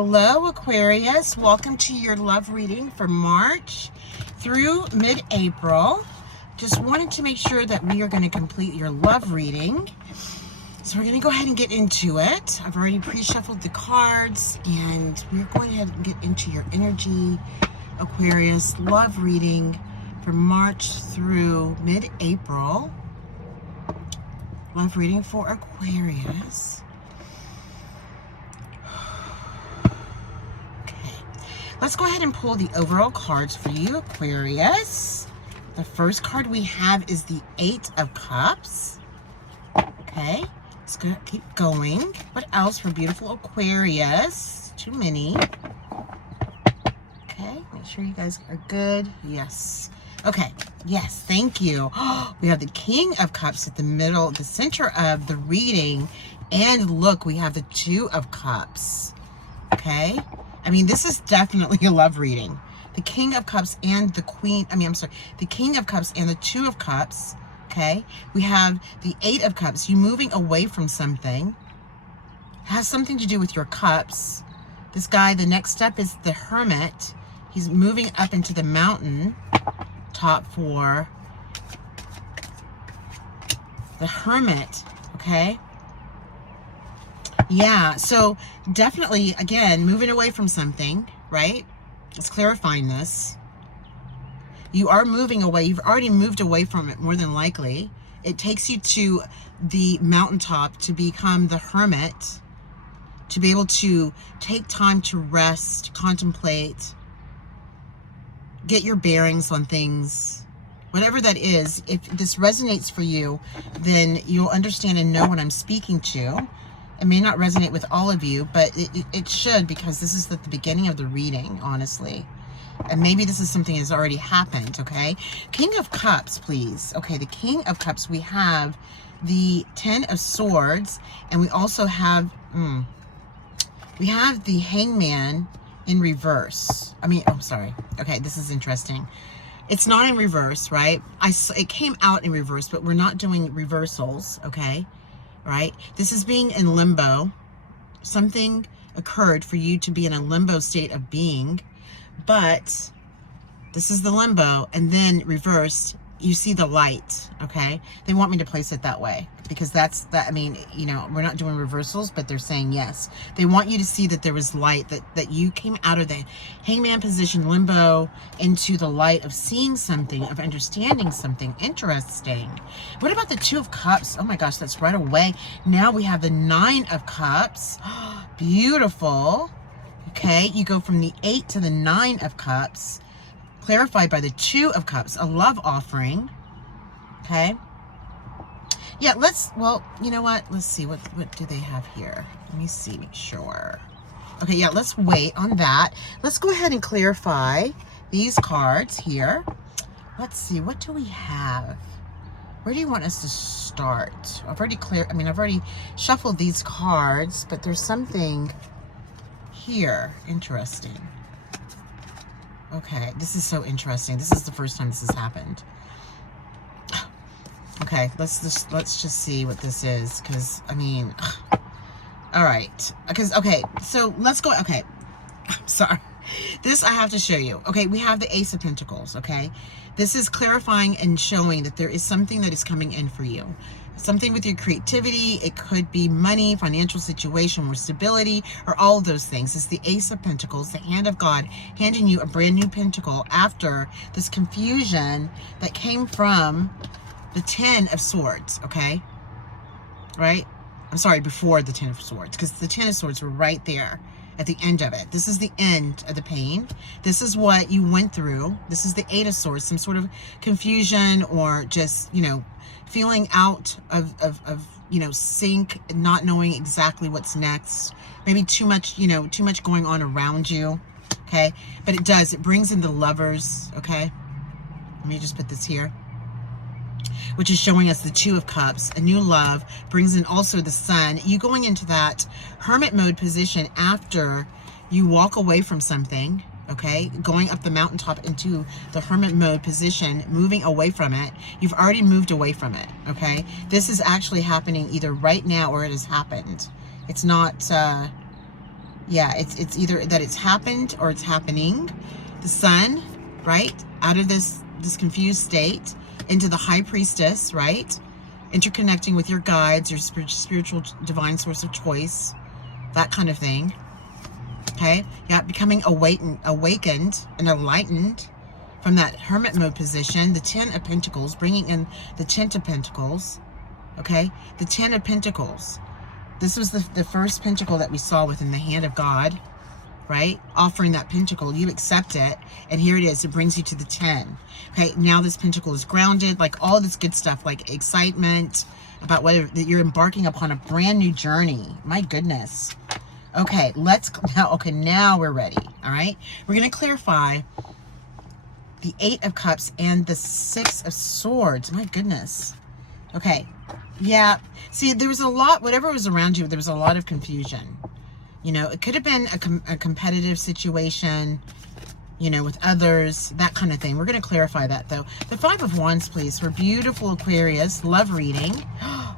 Hello, Aquarius. Welcome to your love reading for March through mid-April. Just wanted to make sure that we are going to complete your love reading. So we're going to go ahead and get into it. I've already pre-shuffled the cards, and we're going ahead and get into your energy, Aquarius, love reading for March through mid-April. Love reading for Aquarius. Let's go ahead and pull the overall cards for you, Aquarius. The first card we have is the Eight of Cups. Okay, let's go, keep going. What else for beautiful Aquarius? Too many. Okay, make sure you guys are good. Yes. Okay, yes, thank you. We have the King of Cups at the middle, the center of the reading. And look, we have the Two of Cups. Okay. I mean, this is definitely a love reading. The King of Cups and the Queen, the King of Cups and the Two of Cups, okay? We have the Eight of Cups, you moving away from something. Has something to do with your cups. This guy, the next step is the Hermit. He's moving up into the mountain top for the Hermit, okay? Yeah, so definitely, again, moving away from something, right? Let's clarifying this. You are moving away. You've already moved away from it, more than likely. It takes you to the mountaintop to become the Hermit, to be able to take time to rest, contemplate, get your bearings on things. Whatever that is, if this resonates for you, then you'll understand and know what I'm speaking to. It may not resonate with all of you, but it should, because this is at the beginning of the reading, honestly. And maybe this is something that has already happened, okay? King of Cups, please. Okay, the King of Cups, we have the Ten of Swords, and we also have, we have the Hangman in reverse. Sorry. Okay, this is interesting. It's not in reverse, right? It came out in reverse, but we're not doing reversals, okay? Right? This is being in limbo. Something occurred for you to be in a limbo state of being, but this is the limbo, and then reversed, you see the light, okay? They want me to place it that way because that's that. I mean, you know, we're not doing reversals, but they're saying yes. They want you to see that there was light, that you came out of the Hangman position, limbo, into the light of seeing something, of understanding something interesting. What about the Two of Cups? Oh my gosh, that's right away. Now we have the Nine of Cups. Beautiful. Okay, you go from the Eight to the Nine of Cups, clarified by the Two of Cups, a love offering. Okay. Yeah, well, you know what? Let's see, what do they have here? Let me see, make sure. Okay, yeah, let's wait on that. Let's go ahead and clarify these cards here. Let's see, what do we have? Where do you want us to start? I've already shuffled these cards, but there's something here interesting. Okay, this is so interesting. This is the first time this has happened. Okay, let's just see what this is, because all right, because so let's go. Okay, sorry, this I have to show you. Okay, we have the Ace of Pentacles. Okay, this is clarifying and showing that there is something that is coming in for you. Something with your creativity. It could be money, financial situation, or stability, or all of those things. It's the Ace of Pentacles, the hand of God, handing you a brand new pentacle after this confusion that came from the Ten of Swords, okay? Right? I'm sorry, before the Ten of Swords, because the Ten of Swords were right there at the end of it. This is the end of the pain. This is what you went through. This is the Eight of Swords, some sort of confusion, or just, you know, feeling out of sync, not knowing exactly what's next. Maybe too much going on around you, okay? But it brings in the Lovers, okay? Let me just put this here, which is showing us the Two of Cups, a new love, brings in also the Sun. You going into that Hermit mode position after you walk away from something, okay? Going up the mountaintop into the Hermit mode position, moving away from it. You've already moved away from it, okay? This is actually happening either right now or it has happened. It's not, Yeah, it's either that it's happened or it's happening. The Sun, right? Out of this confused state into the High Priestess, right? Interconnecting with your guides, your spiritual divine source of choice, that kind of thing. Okay? Yeah, becoming awakened and enlightened from that hermit mode position. The 10 of Pentacles, bringing in the 10 of Pentacles. Okay? The 10 of Pentacles. This was the first pentacle that we saw within the hand of God, right? Offering that pentacle, you accept it, and here it is. It brings you to the 10. Okay, now this pentacle is grounded, like all this good stuff, like excitement about whether that you're embarking upon a brand new journey. My goodness. Okay, now we're ready. All right, we're going to clarify the 8 of Cups and the 6 of Swords. My goodness. Okay, yeah. See, there was a lot, whatever was around you, there was a lot of confusion. You know, it could have been a competitive situation, you know, with others, that kind of thing. We're going to clarify that, though. The 5 of Wands, please, for beautiful Aquarius, love reading.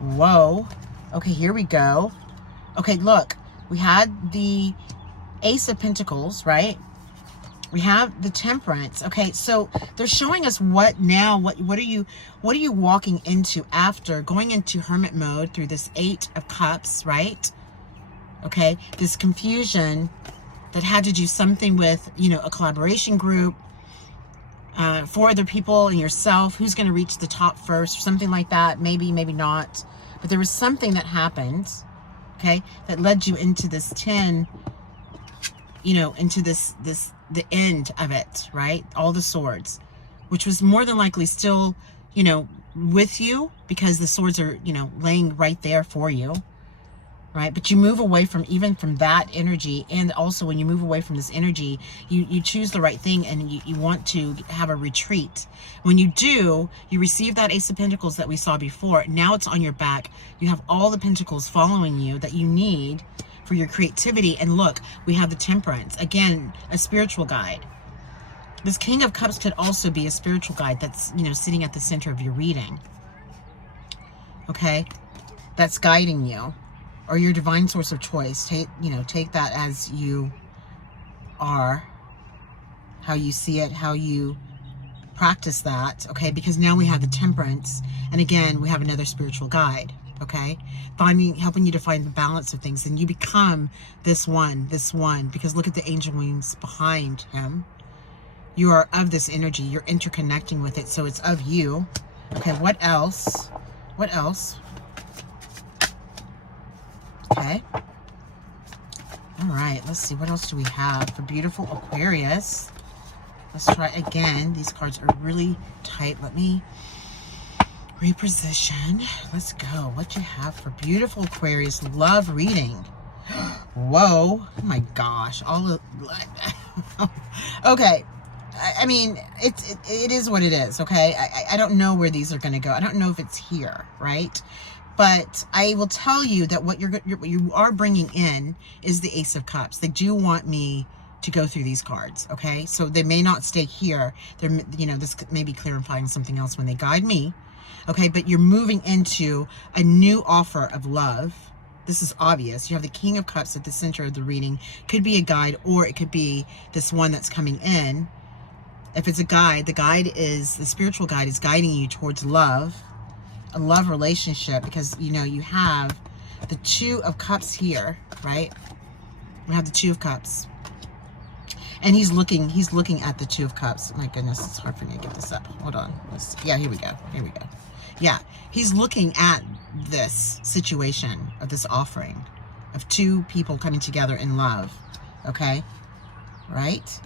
Whoa. Okay, here we go. Okay, look. We had the Ace of Pentacles, right? We have the Temperance. Okay, so they're showing us what now, what are you walking into after going into hermit mode through this 8 of Cups, right? Okay, this confusion that had to do something with, you know, a collaboration group, 4 other people and yourself, who's going to reach the top first, or something like that. Maybe not. But there was something that happened, okay, that led you into this 10, you know, into the end of it, right? All the swords, which was more than likely still, you know, with you, because the swords are, you know, laying right there for you, right? But you move away from that energy. And also when you move away from this energy, you choose the right thing, and you want to have a retreat. When you do, you receive that Ace of Pentacles that we saw before. Now it's on your back. You have all the pentacles following you that you need for your creativity. And look, we have the Temperance. Again, a spiritual guide. This King of Cups could also be a spiritual guide that's, you know, sitting at the center of your reading. Okay? That's guiding you. Or your divine source of choice. Take that as you are, how you see it, how you practice that, okay? Because now we have the Temperance, and again, we have another spiritual guide, okay? Helping you to find the balance of things, and you become this one, because look at the angel wings behind him. You are of this energy. You're interconnecting with it, so it's of you. Okay, what else? What else? Okay. All right, let's see. What else do we have for beautiful Aquarius? Let's try again. These cards are really tight. Let me reposition. Let's go. What do you have for beautiful Aquarius? Love reading. Whoa. Oh my gosh. Okay. I mean, it is what it is, okay? I don't know where these are going to go. I don't know if it's here, right? But I will tell you that what you are bringing in is the Ace of Cups. They do want me to go through these cards, okay? So they may not stay here. They're, you know, this may be clarifying something else when they guide me, okay? But you're moving into a new offer of love. This is obvious. You have the King of Cups at the center of the reading. Could be a guide, or it could be this one that's coming in. If it's a guide, the spiritual guide is guiding you towards love. A love relationship, because you know you have the 2 of Cups here, right? We have the 2 of Cups, and he's looking at the 2 of Cups. My goodness, it's hard for me to get this up. Hold on. Yeah, here we go. Yeah, he's looking at this situation of this offering of 2 people coming together in love. Okay, right?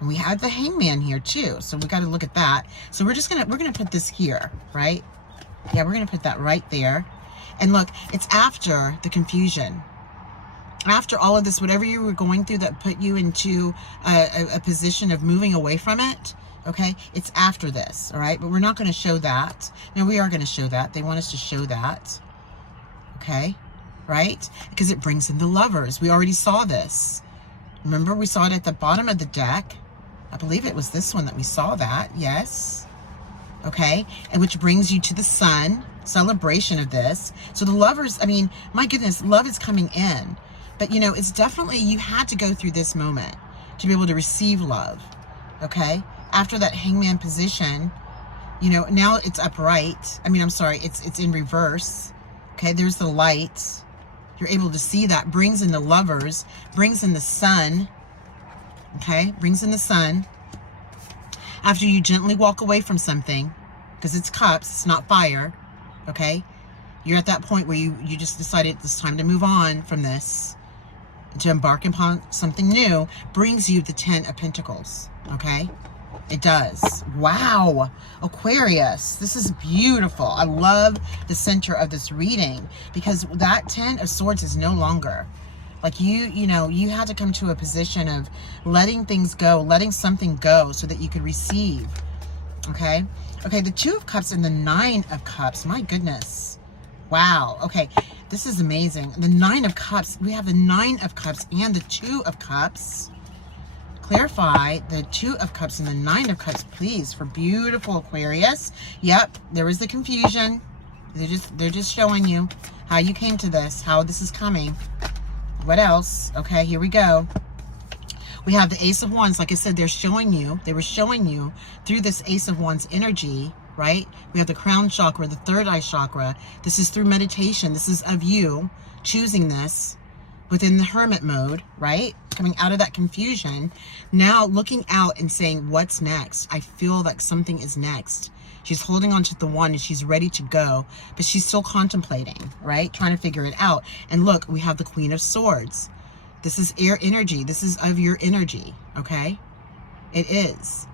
And we have the Hangman here too, so we got to look at that. So we're gonna put this here, right? Yeah, we're going to put that right there. And look, it's after the confusion. After all of this, whatever you were going through that put you into a position of moving away from it, okay? It's after this, all right? But we're not going to show that. No, we are going to show that. They want us to show that, okay? Right? Because it brings in the Lovers. We already saw this. Remember, we saw it at the bottom of the deck. I believe it was this one that we saw that. Yes. Okay, and which brings you to the Sun, celebration of this. So the Lovers, I mean, my goodness, love is coming in. But, you know, it's definitely, you had to go through this moment to be able to receive love, okay? After that hangman position, you know, now it's upright. I mean, I'm sorry, it's in reverse, okay? There's the light. You're able to see that. Brings in the lovers, brings in the sun, okay? Brings in the sun. After you gently walk away from something, because it's cups, it's not fire, okay? You're at that point where you just decided it's time to move on from this, to embark upon something new. Brings you the 10 of Pentacles, okay? It does. Wow. Aquarius, this is beautiful. I love the center of this reading, because that 10 of Swords is no longer. Like you know, you had to come to a position of letting things go, letting something go so that you could receive, okay? Okay, the 2 of Cups and the 9 of Cups, my goodness. Wow, okay, this is amazing. The 9 of Cups, we have the 9 of Cups and the 2 of Cups. Clarify the 2 of Cups and the 9 of Cups, please, for beautiful Aquarius. Yep, there was the confusion. They're just showing you how you came to this, how this is coming. What else? Okay, here we go. We have the Ace of Wands. Like I said, they were showing you through this Ace of Wands energy, right? We have the crown chakra, the third eye chakra. This is through meditation. This is of you choosing this within the hermit mode, right? Coming out of that confusion. Now looking out and saying, what's next? I feel like something is next. She's holding on to the one and she's ready to go, but she's still contemplating, right? Trying to figure it out. And look, we have the Queen of Swords. This is air energy. This is of your energy, okay? It is.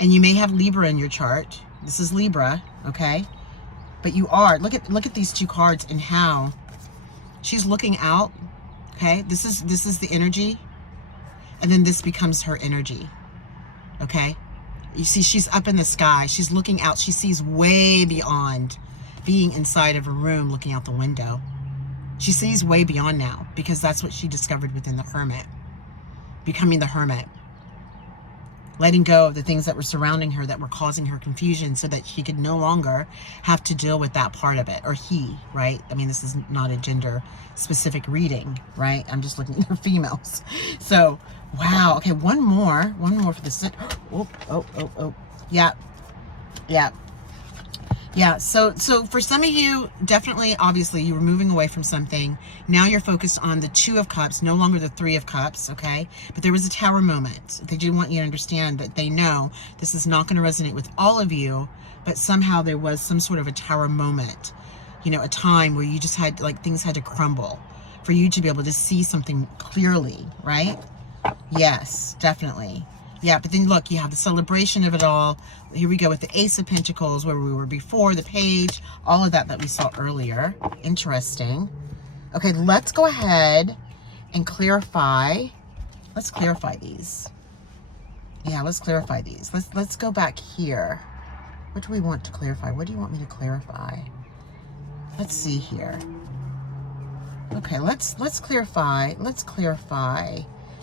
And you may have Libra in your chart. This is Libra, okay? But you are, look at these 2 cards and how she's looking out, okay? This is the energy. And then this becomes her energy, okay? You see, she's up in the sky. She's looking out. She sees way beyond being inside of a room looking out the window. She sees way beyond now, because that's what she discovered within the hermit. Becoming the hermit. Letting go of the things that were surrounding her that were causing her confusion, so that she could no longer have to deal with that part of it. Or he, right? I mean, this is not a gender specific reading, right? I'm just looking at females. So, wow. Okay, one more for the oh. Yeah, so for some of you, definitely, obviously, you were moving away from something. Now you're focused on the 2 of Cups, no longer the 3 of Cups, okay? But there was a Tower moment. They do want you to understand that they know this is not going to resonate with all of you, but somehow there was some sort of a Tower moment. You know, a time where you just had, like, things had to crumble for you to be able to see something clearly, right? Yes, definitely. Yeah, but then look, you have the celebration of it all. Here we go with the Ace of Pentacles, where we were before, the Page, all of that we saw earlier. Interesting. Okay, let's go ahead and clarify. Let's clarify these. Yeah, let's clarify these. Let's go back here. What do we want to clarify? What do you want me to clarify? Let's see here. Okay, let's clarify. Let's clarify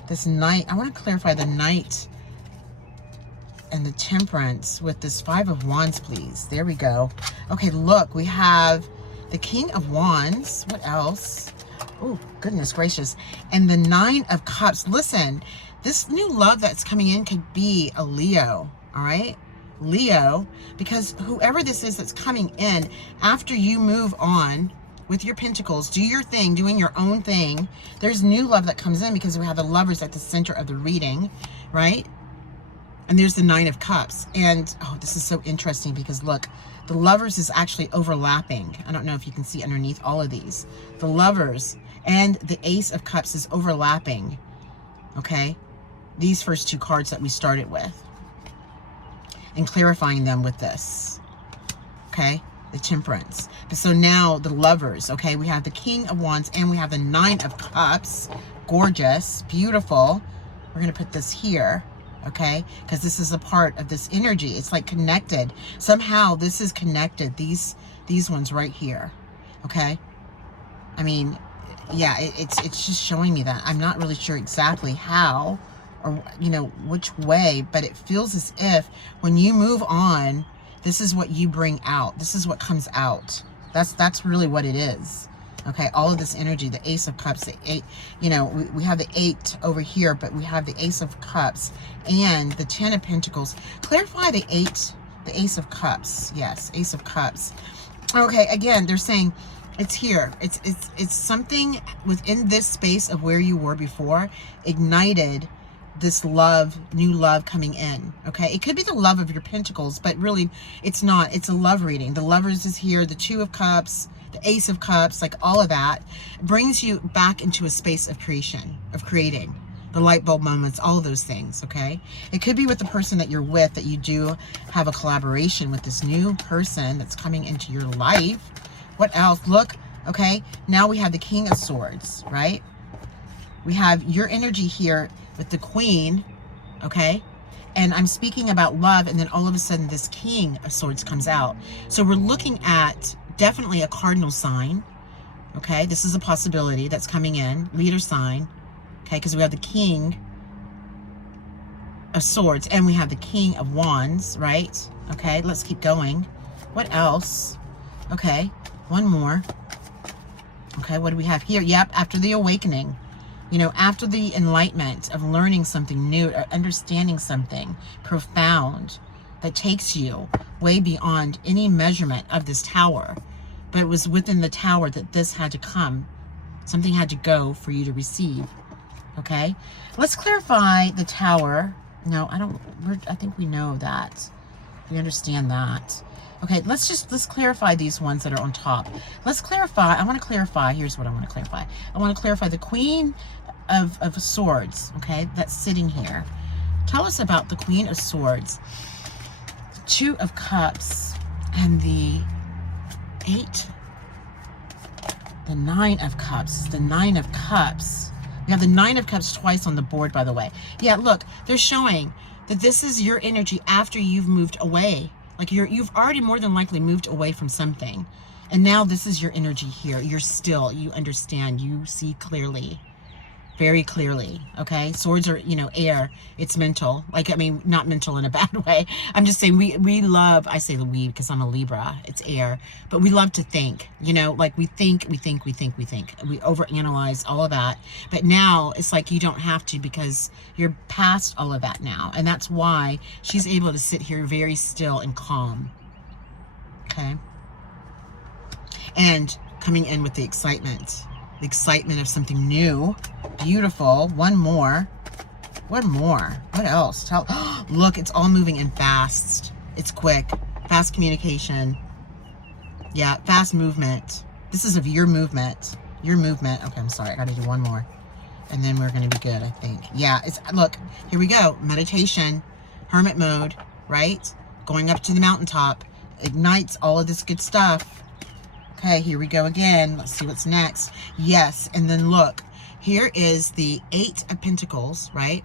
this Knight. I want to clarify the Knight and the Temperance with this 5 of Wands, please. There we go. Okay, look, we have the King of Wands. What else? Oh, goodness gracious. And the 9 of Cups. Listen, this new love that's coming in could be a Leo, all right? Leo, because whoever this is that's coming in, after you move on with your Pentacles, do your thing, doing your own thing, there's new love that comes in, because we have the Lovers at the center of the reading, right? And there's the 9 of Cups. And, oh, this is so interesting, because look, the Lovers is actually overlapping. I don't know if you can see underneath all of these. The Lovers and the Ace of Cups is overlapping, okay? These first 2 cards that we started with. And clarifying them with this, okay? The Temperance. But so now the Lovers, okay? We have the King of Wands and we have the 9 of Cups. Gorgeous, beautiful. We're going to put this here, okay? Because this is a part of this energy. It's like connected. Somehow this is connected. These ones right here, okay? I mean, yeah, it's just showing me that. I'm not really sure exactly how or, you know, which way, but it feels as if when you move on, this is what you bring out. This is what comes out. That's really what it is. Okay, all of this energy, the Ace of Cups, the 8, you know, we have the 8 over here, but we have the Ace of Cups and the 10 of Pentacles. Clarify the 8, the Ace of Cups. Yes, Ace of Cups. Okay, again, they're saying it's here. It's something within this space of where you were before, ignited this love, new love coming in. Okay, it could be the love of your pentacles, but really it's not. It's a love reading. The Lovers is here, the 2 of Cups, the Ace of Cups, like all of that brings you back into a space of creation, of creating the light bulb moments, all of those things. Okay, it could be with the person that you're with, that you do have a collaboration with this new person that's coming into your life. What else? Look, okay, now we have the King of Swords, right? We have your energy here with the Queen, okay? And I'm speaking about love, and then all of a sudden this King of Swords comes out. So we're looking at definitely a cardinal sign, okay? This is a possibility that's coming in, leader sign, okay? Because we have the King of Swords and we have the King of Wands, right? Okay, let's keep going. What else? Okay, one more. Okay, what do we have here? Yep, after the awakening. You know, after the enlightenment of learning something new, or understanding something profound that takes you way beyond any measurement of this tower. But it was within the tower that this had to come. Something had to go for you to receive. Okay? Let's clarify the tower. No, I think we know that. We understand that. Okay, let's clarify these ones that are on top. Let's clarify. I want to clarify. Here's what I want to clarify. I want to clarify the Queen of Swords, okay, that's sitting here. Tell us about the Queen of Swords, 2 of Cups, and the 8, the 9 of Cups. The 9 of Cups. We have the 9 of Cups twice on the board, by the way. Yeah, look, they're showing that this is your energy after you've moved away. Like you've already more than likely moved away from something. And now this is your energy here. You're still, you understand, you see clearly. Very clearly, okay? Swords are, you know, air. It's mental. Like, I mean, not mental in a bad way. I'm just saying we love, I say the we because I'm a Libra. It's air. But we love to think, you know, like we think. We overanalyze all of that. But now it's like you don't have to, because you're past all of that now. And that's why she's able to sit here very still and calm. Okay? And coming in with the excitement. The excitement of something new. Beautiful. One more. What else? Look, it's all moving in fast. It's quick. Fast communication. Yeah, fast movement. This is of your movement. Your movement. Okay, I'm sorry. I gotta do one more. And then we're gonna be good, I think. Yeah, look, here we go. Meditation. Hermit mode, right? Going up to the mountaintop. Ignites all of this good stuff. Okay, here we go again. Let's see what's next. Yes, and then look, here is the 8 of Pentacles, right?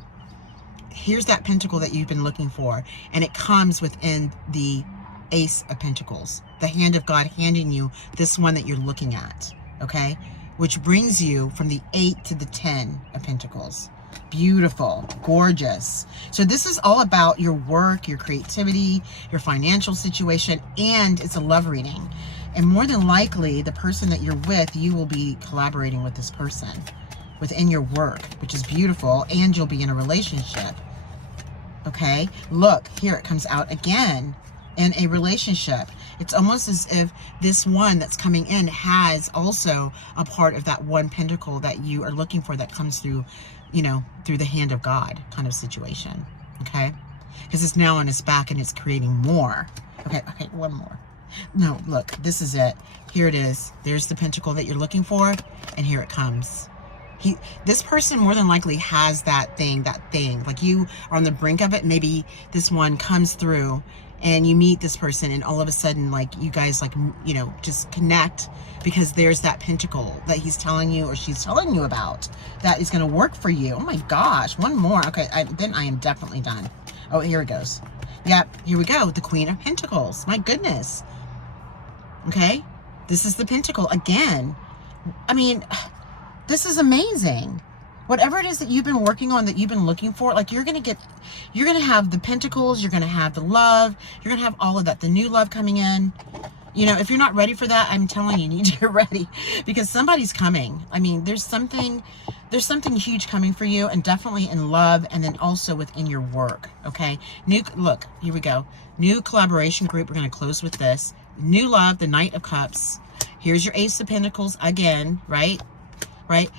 Here's that pentacle that you've been looking for, and it comes within the Ace of Pentacles, the hand of God handing you this one that you're looking at, okay? Which brings you from the 8 to the 10 of Pentacles. Beautiful, gorgeous. So this is all about your work, your creativity, your financial situation, and it's a love reading. And more than likely, the person that you're with, you will be collaborating with this person within your work, which is beautiful, and you'll be in a relationship. Okay? Look, here it comes out again, in a relationship. It's almost as if this one that's coming in has also a part of that one pentacle that you are looking for that comes through, you know, through the hand of God kind of situation. Okay? Because it's now on its back and it's creating more. Okay, one more. No, look, this is it. Here it is. There's the pentacle that you're looking for, and here it comes. This person more than likely has that thing. Like you are on the brink of it. Maybe this one comes through and you meet this person, and all of a sudden, like, you guys, like, you know, just connect, because there's that pentacle that he's telling you, or she's telling you about, that is going to work for you. Oh my gosh, one more. Okay, then I am definitely done. Oh, here it goes. Yep, here we go. The Queen of Pentacles. My goodness. Okay, this is the pentacle again. I mean, this is amazing. Whatever it is that you've been working on, that you've been looking for, like, you're going to have the pentacles, you're going to have the love, you're going to have all of that, the new love coming in. You know, if you're not ready for that, I'm telling you, you need to get ready, because somebody's coming. I mean, there's something huge coming for you, and definitely in love, and then also within your work. Okay, look, here we go. New collaboration group. We're going to close with this. New love, the Knight of Cups. Here's your Ace of Pentacles again, right? Right?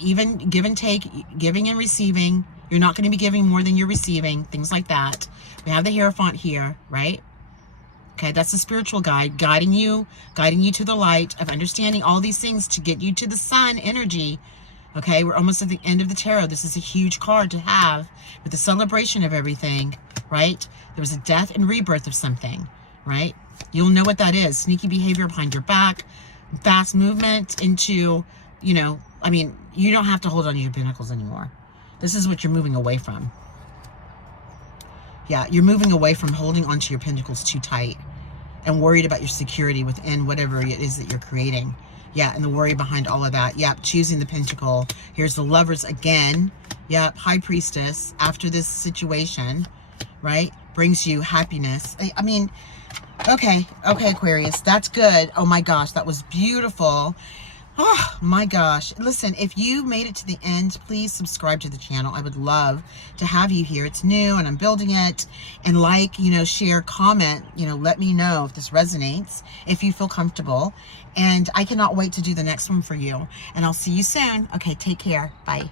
Even give and take, giving and receiving. You're not going to be giving more than you're receiving, things like that. We have the Hierophant here, right? Okay, that's the spiritual guide, guiding you to the light of understanding all these things to get you to the sun energy. Okay, we're almost at the end of the tarot. This is a huge card to have with the celebration of everything, right? There was a death and rebirth of something, right? You'll know what that is. Sneaky behavior behind your back, fast movement into, you know, I mean, you don't have to hold on to your pentacles anymore. This is what you're moving away from. Yeah, you're moving away from holding onto your pentacles too tight and worried about your security within whatever it is that you're creating. Yeah, and the worry behind all of that. Yep, choosing the Pentacle. Here's the Lovers again. Yep, High Priestess. After this situation, right, brings you happiness. I mean, okay, Aquarius, that's good. Oh my gosh, that was beautiful. Oh my gosh. Listen, if you made it to the end, please subscribe to the channel. I would love to have you here. It's new and I'm building it. And like, you know, share, comment, you know, let me know if this resonates, if you feel comfortable. And I cannot wait to do the next one for you. And I'll see you soon. Okay, take care. Bye.